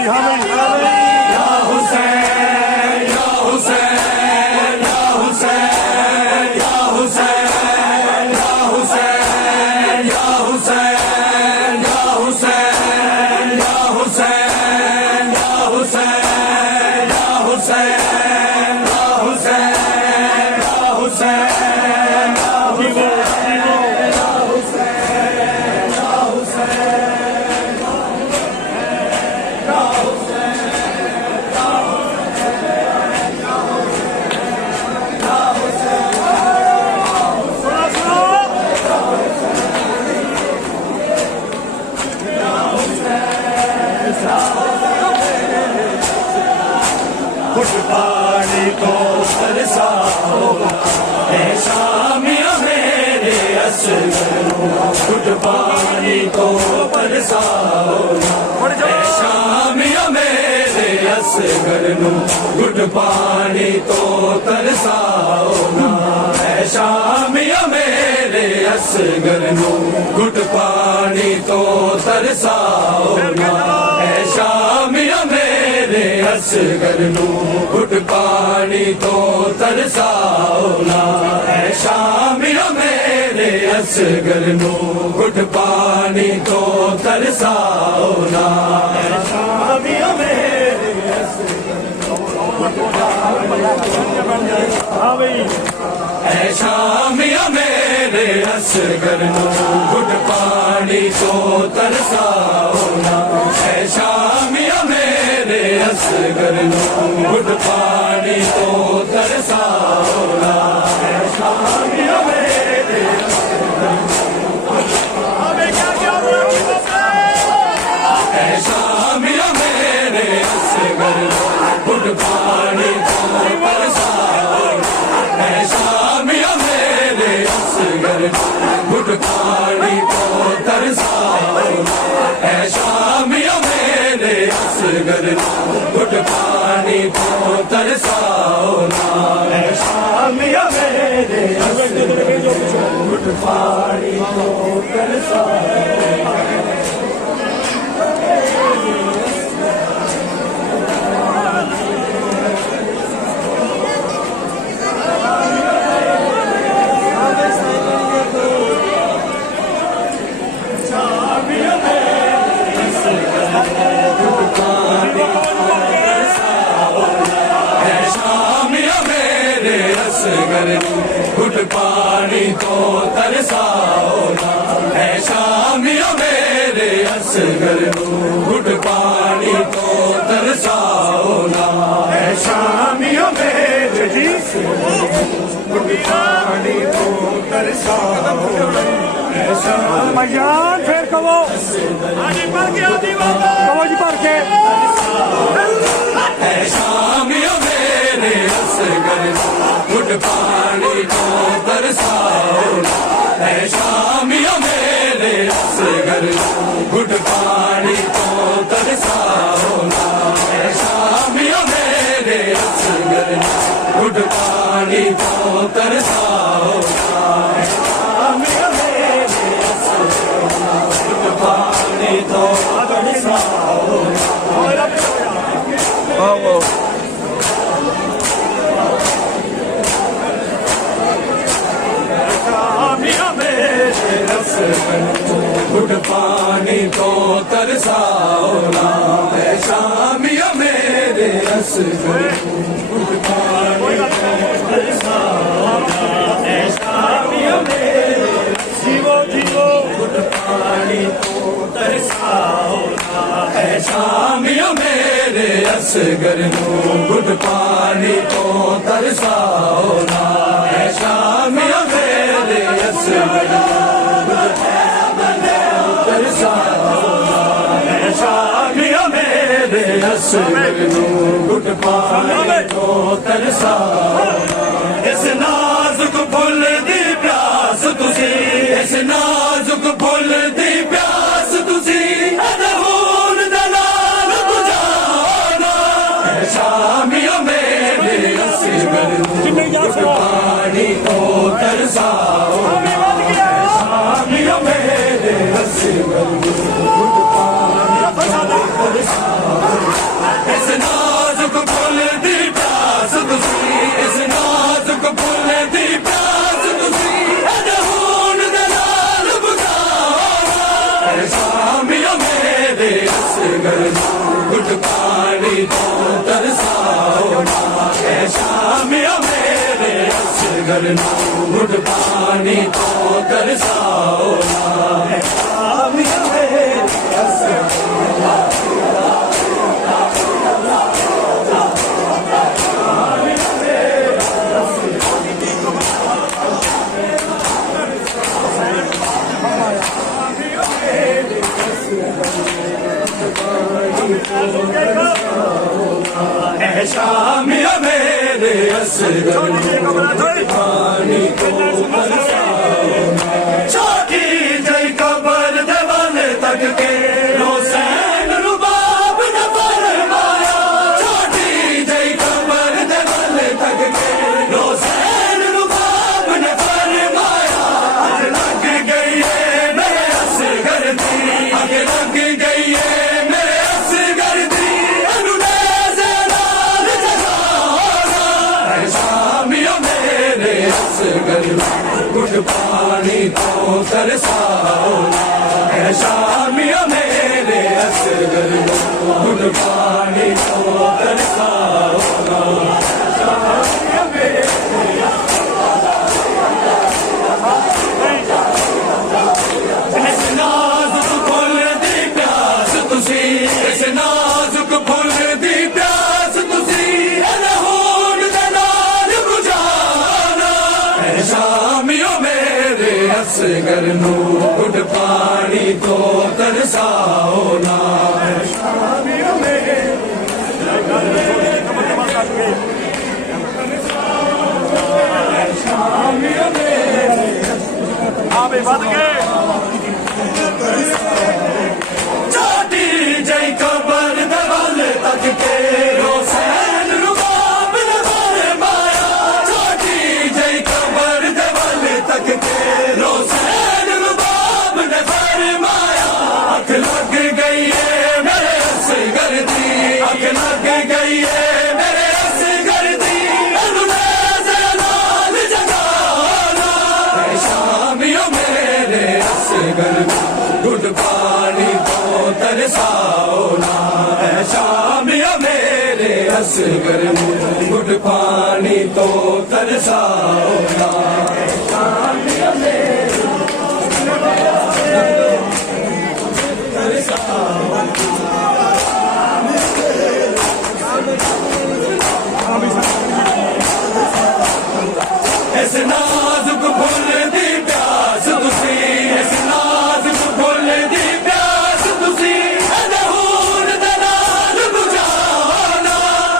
भाई हाँ भाई या हुसैन या हुसैन या हुसैन या हुसैन या हुसैन या हुसैन या हुसैन या हुसैन या हुसैन या हुसैन या हुसैन या हुसैन पानी को बरसाओ ऐ शामिया मेरे असगरों घुट पानी को बरसाओ ऐ शामिया मेरे असगरों घुट पानी तो तरसाओ ना ऐ शामिया मेरे असगरों घुट पानी तो तरसाओ ना ऐ शामिया मेरे असगरों घुट पानी तो तरसाओ ना ऐ शामिया मेरे असगरों घुट पानी तो तरसाओ ना ऐ शामिया मेरे हाँ भाई ऐ शामिया मेरे असगरों घुट पानी तो तरसाओ ना ऐ शामिया मेरे असगरों घुट पानी तो तरसाओ ना ऐ शामिया मेरे ऐ शामिया मेरे असगरों घुट पानी तो तरसाओ ऐ शामिया मेरे असगरों घुट पानी तो तरसाओ ऐ शामिया मेरे असगरों घुट पानी तो तरसाओ ना ऐ शामिया मेरे असगरों घुट पानी तो तरसाओ घुट पानी तो तरसाओ ना ऐ शामिया मेरे असगरों घुट पानी तो तरसाओ ना ऐ शामिया मेरे घुट पानी तो तरसाओ भाईजान फिर कहो कहो जी भर के ऐ शामिया मेरे असगरों घुट पानी तो तरसाओ ऐ शामिया मेरे असगरों घुट पानी तो तरसाओ ऐ शामिया मेरे असगरों घुट पानी तो तरसाओ ऐ शामिया मेरे असगरों घुट पानी तो तरसाओ घुट पानी तो तरसाओ ना ऐ शामिया मेरे असगरों घुट पानी तो तरसाओ ऐ शामिया मेरे जीवो जीवो घुट पानी तो तरसाओ ऐ शामिया मेरे असगरों घुट पानी तो तरसाओ ना ऐ शामिया मेरे असगरों शामिया मेरे असगरों घुट पानी तो तरसाओ इस नाजुक फुल दी प्यास तुसी इस नाजुक फुल दी प्यास तुसी अदहून दलाल बुझाना शामिया मेरे असगरों घुट पानी तो तरसाओ शामिया मेरे असगरों घुट पानी तो तरसाओ असगर घुट पानी तो तरसाओ ना है शामिया मेरे असगर घुट पानी तो तरसाओ ना है शामिया मेरे असगर शामिया मेरे असगर पानी को छोटी जय कबर देवाल तक के रोसैन रुबाब न फरमाया छोटी जय कबर देवाल तक के रोसैन रुबाब न फरमाया आग लग गई है मेरे असगर दी आग लग गई है मेरे असगर दी घुट पानी तो तरसाओ ना है शामिया मेरे असगर घुट पानी तो तरसाओ ना शामिया मेरे इस नाजुक फुल दी प्यास तुसी इस नाजुक फुल दी प्यास तुसी होड़ दे नाल बुझाना है शामियो मेरे असगर घुट पानी तो तरसाओ ना है शामियो मेरे शामियो मेरे बद गए छोटी जय कबर दवाल तक के रोसैन रुबाब न फरमाया छोटी जय कबर दवाल तक के रोसैन रुबाब न फरमाया आँख लग गई है मेरे असगर दी आँख लग गई है मेरे असगर दी लाल जगाना है शामियों मेरे असगर घुट पानी तो तरसाओ ना है शामिया मेरे असगर घुट पानी तो तरसाओ ना है शामिया मेरे तरसाओ इस नाजुक फुल दी प्यास तुसी इस नाजुक फुल दी प्यास तुसी हूर दे नाल बुझाना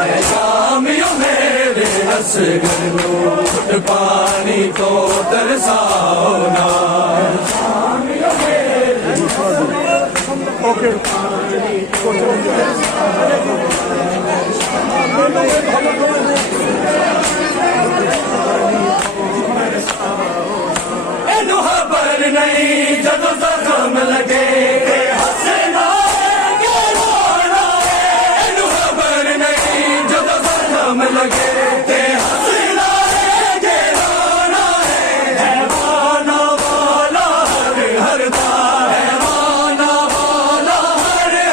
है शामियो मेरे असगर घुट पानी तो तरसाओ ना शामियो मेरे ओके एनू खबर नहीं जदों जख्म लगे के हंसना के रोना एनू खबर नहीं जदों जख्म लगे के हंसना के रोना है माना वाला हर बार है माना वाला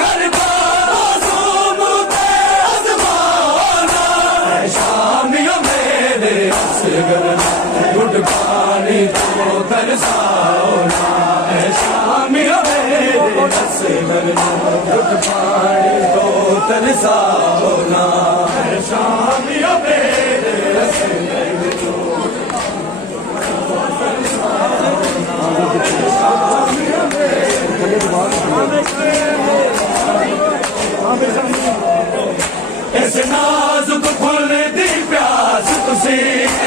हर बार मासूम ते आज़माना है शामियों मेरे असगर घुट पानी तो तरसाओ ना है शामिया मेरे असगर घुट पानी तो तरसाओ ना है शामिया मेरे असगर इस नाजुक फुल दी प्यास तुसी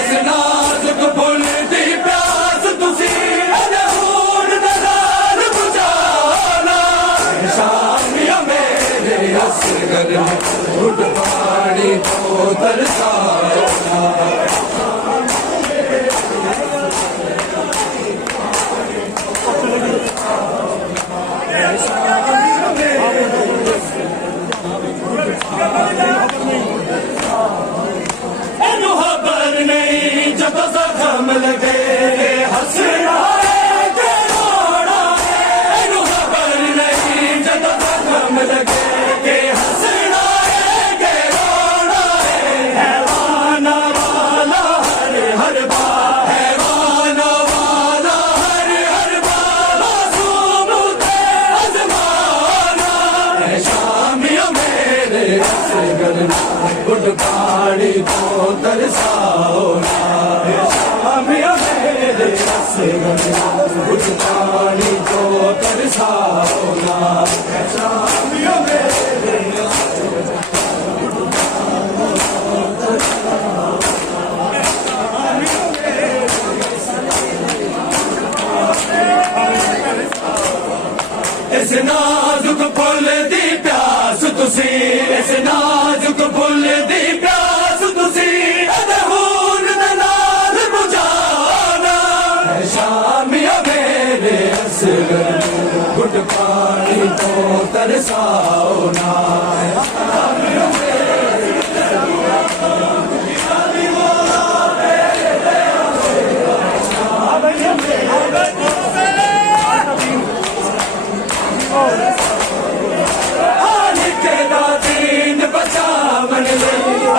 इस नाजुक फुल दी प्यास तुसी हूर दे नाल बुझाना शामिया मेरे असगर घुट पानी तो तरसाओ ना एनू खबर नहीं जदों जख्म लगे हंसना है के रोना है एनू खबर नहीं जदों जख्म लगे करना गुट पानी को तरसाओ ना शामियों मेरे असगरना गुट पानी को तरसाओ ना शामियों मेरे इस नाजुक फुल दी प्यास तुसी इस नाजुक फुल दी प्यास तुसी अदहून दे नाल बुझाना शामिया मेरे असगर गुट पानी को तरसाओ ना शामिया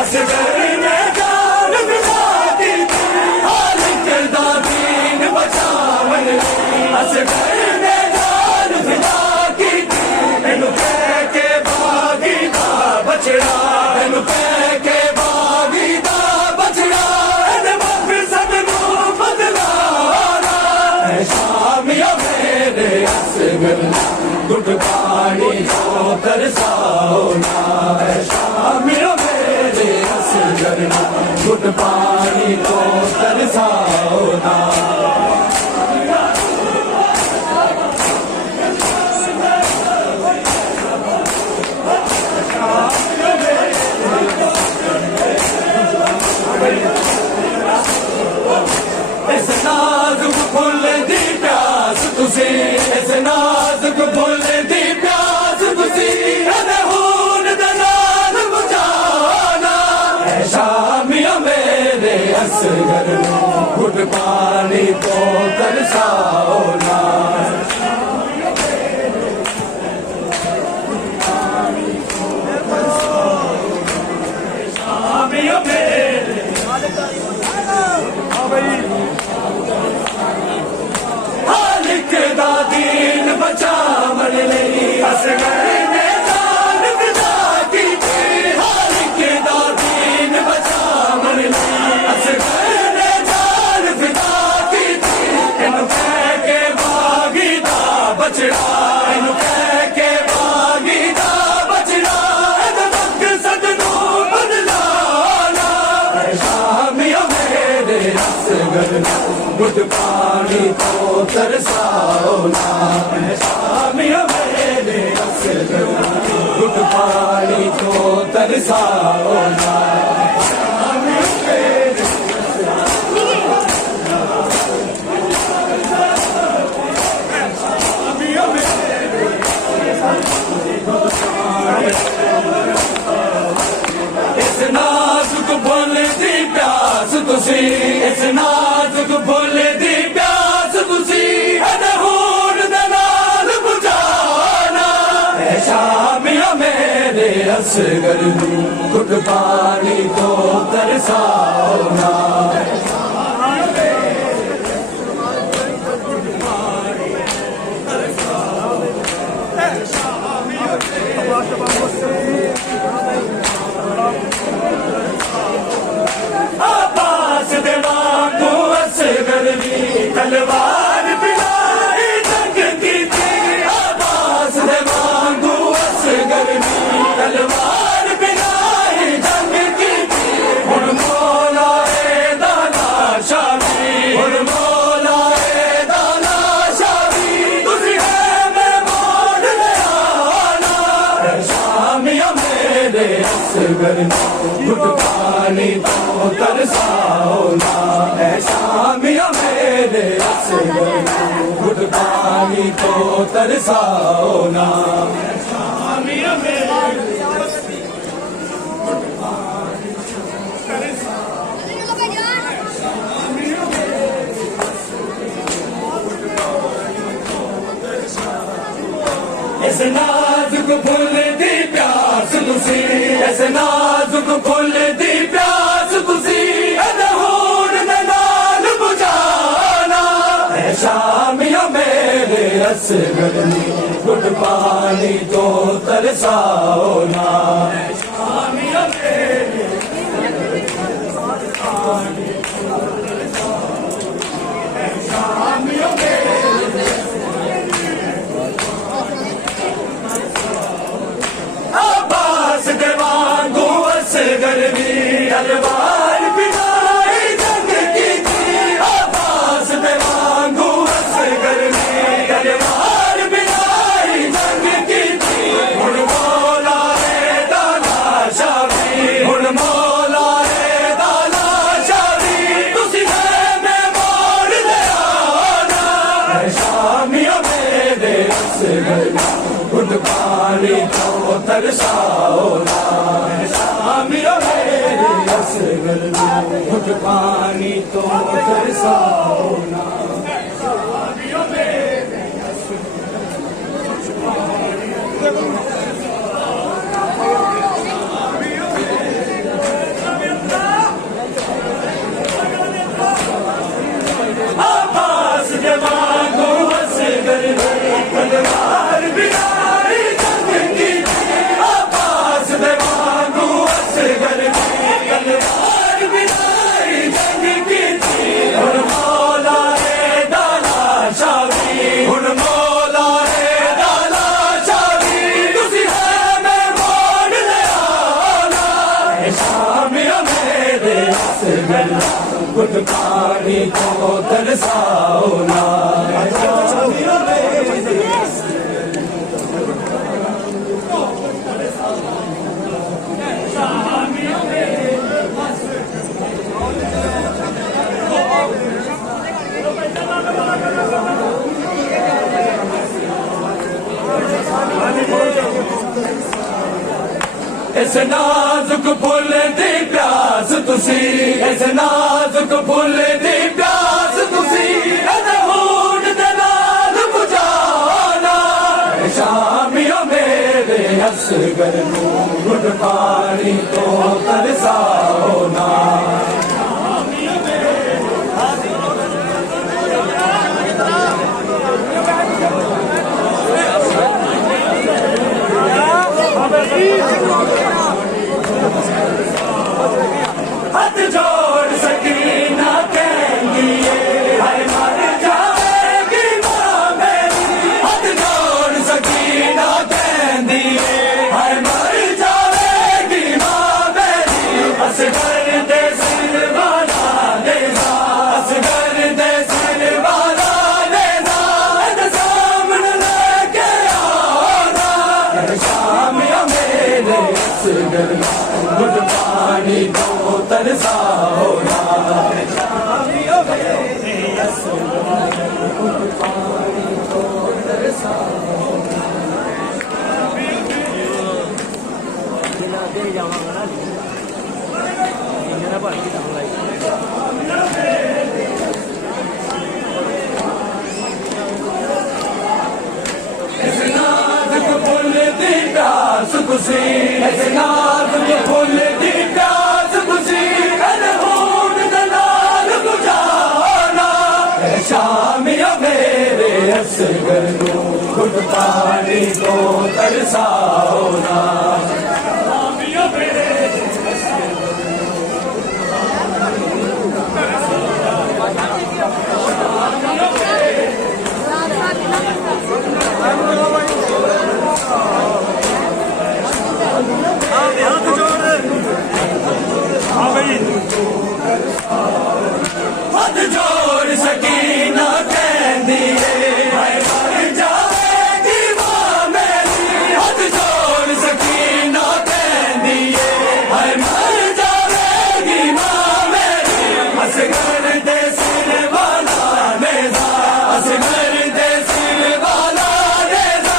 असगर ने जान बिछाती थी हालिक दा दीन बचावन असगर ने जान बिछाती थी मैनू कह के बागी दा बचड़ा मैनू कह के बागी दा बचड़ा एने वापिस सदनू बदलाना शामिया मेरे असगर गुट पानी को तरसाओ ना शामिया करना गुट पानी को तरसाओ ना इस नाजुक फुल दी प्यास तुसी इस नाजुक फुल दी प्यास तुसी अदहून दे नाल बुझाना शामिया मेरे असगर गुट पानी को तरसाओ ना शामिया मेरे हालिक दा दीन बचावन लई असगर ने जान फिदा कीती हालिक दा दीन बचावन लई असगर ने जान फिदा कीती इनू कह के बागी दा बचड़ा इनू कह के बागी दा बचड़ा एदा मकसद नू बदलाना शामिया मेरे असगर गुट पानी को तरसाओ ना शामिया मेरे असगर गुट पानी को तरसाओ ना शामिया मेरे शामिया मेरे इस नाजुक फुल दी प्यास तुसी इस नाजुक फुल दी प्यास तुसी अदहून दे नाल बुझाना शामिया मेरे असगर गुट पानी को तरसाओ ना आबास दे वांगू असगर दी तलवार बिनाई जंग की थी आबास दे वांगू असगर दी तलवार बिनाई जंग की थी हुण मौला ए दाना शामी हुण मौला ए दाना शामी तुसी है मैं मोड़ ले आना शामिया मेरे असगर गुट पानी को तरसाओ ना शामिया मेरे असगर गुट पानी को तरसाओ ना शामिया मेरे इस नाजुक फुल दी प्यास तुसी इस नाजुक फुल दी प्यास तुसी अदहून दे नाल बुझाना शामिया मेरे असगर गुट पानी को तरसाओ ना शामिया अब्बास दे वांगू असगर दी तलवार बिनाई जंग की थी अब्बास दे वांगू असगर दी तलवार बिनाई जंग की थी हुण मौला रे दाना शावी हुण मौला रे दाना शावी तुसी है मैं मोड़ ले आना शामिया मेरे असगर घुट पानी तो तरसाओ ना शामिया मेरे असगर घुट पानी तो तरसाओ ना शामिया मेरे अब्बास दे वांगू असगर तलवार बिनाई जंग की अब्बास दे वांगू असगर तलवार बिनाई जंग की हुण मौला रे दाना शावी हुण मौला रे दाना शावी तुसी है मैं मोड़ ले आना शामिया मेरे असगर घुट पानी को तरसाओ ना शामिया मेरे इस नाजुक फुल दी प्यास तुसी इस नाजुक फुल दी प्यास तुसी अनहून दे नाल बुझाना शामिया मेरे असगर घुट पानी तो तरसाओ ना हाथ जोड़ सकीना कहती है मर जाएगी मां मेरी हाथ जोड़ सकीना कहती है मर जाएगी मां मेरी असगर दे सिर वाला देना असगर दे सिर वाला देना सामने लेके आना शामिया मेरे असगर घुट पानी तो तरसाओ ना शामिया मेरे असगर घुट पानी तो तरसाओ इस नाजुक फुल दी प्यास तुसी इस नाजुक फुल दी प्यास तुसी अनहून दे नाल बुझाना शामिया मेरे असगर घुट पानी को तरसाओ ना शामिया मेरे हाथ जोड़ हाँ भाई हाथ जोड़ सकीना कहती है मर जाएगी मां मेरी हाथ जोड़ सकीना कहती है मर जाएगी मां मेरी असगर दे सिर वाला देना असगर दे सिर वाला देना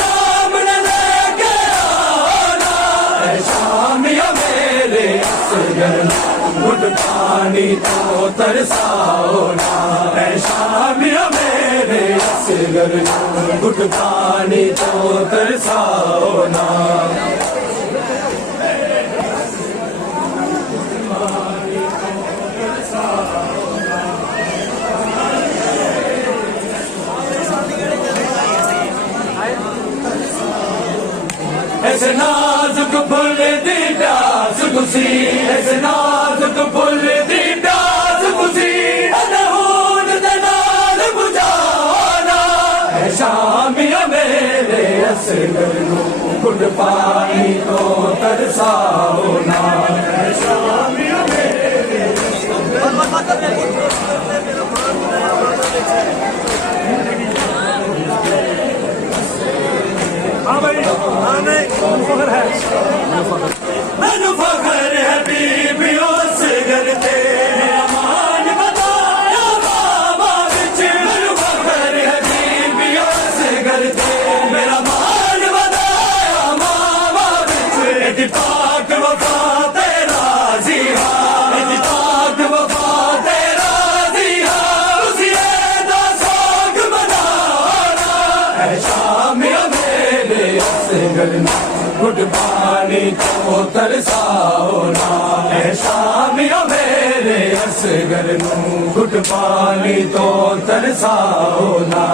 सामने लेके आना शामिया मेरे असगर घुट पानी तो तरसाओ ना शामिया मेरे असगर घुट पानी तो तरसाओ ना ऐसे नाजुक फुल दी प्यास तुसी ऐसे नाजुक फुल दी प्यास तुसी अनहून दे नाल बुझाना शामिया मेरे असगर घुट पानी तो तरसाओ ना हाँ भाई हाँ नहीं फख्र है मैनू फखर है बीबियों से गलते मेरा मान बताया बाबा बिच मैनू फखर है बीबियों से गलते मेरा मान बताया बाबा बिच एदी पाक वफा तेरा जी हाँ एदी पाक वफा तेरा जी हाँ उसी दा सोग बनाना ऐ शामिया मेरे असगल घुट पानी तो तरसाओ ना ऐ शामिया मेरे असगर नू घुट पानी तो तरसाओ ना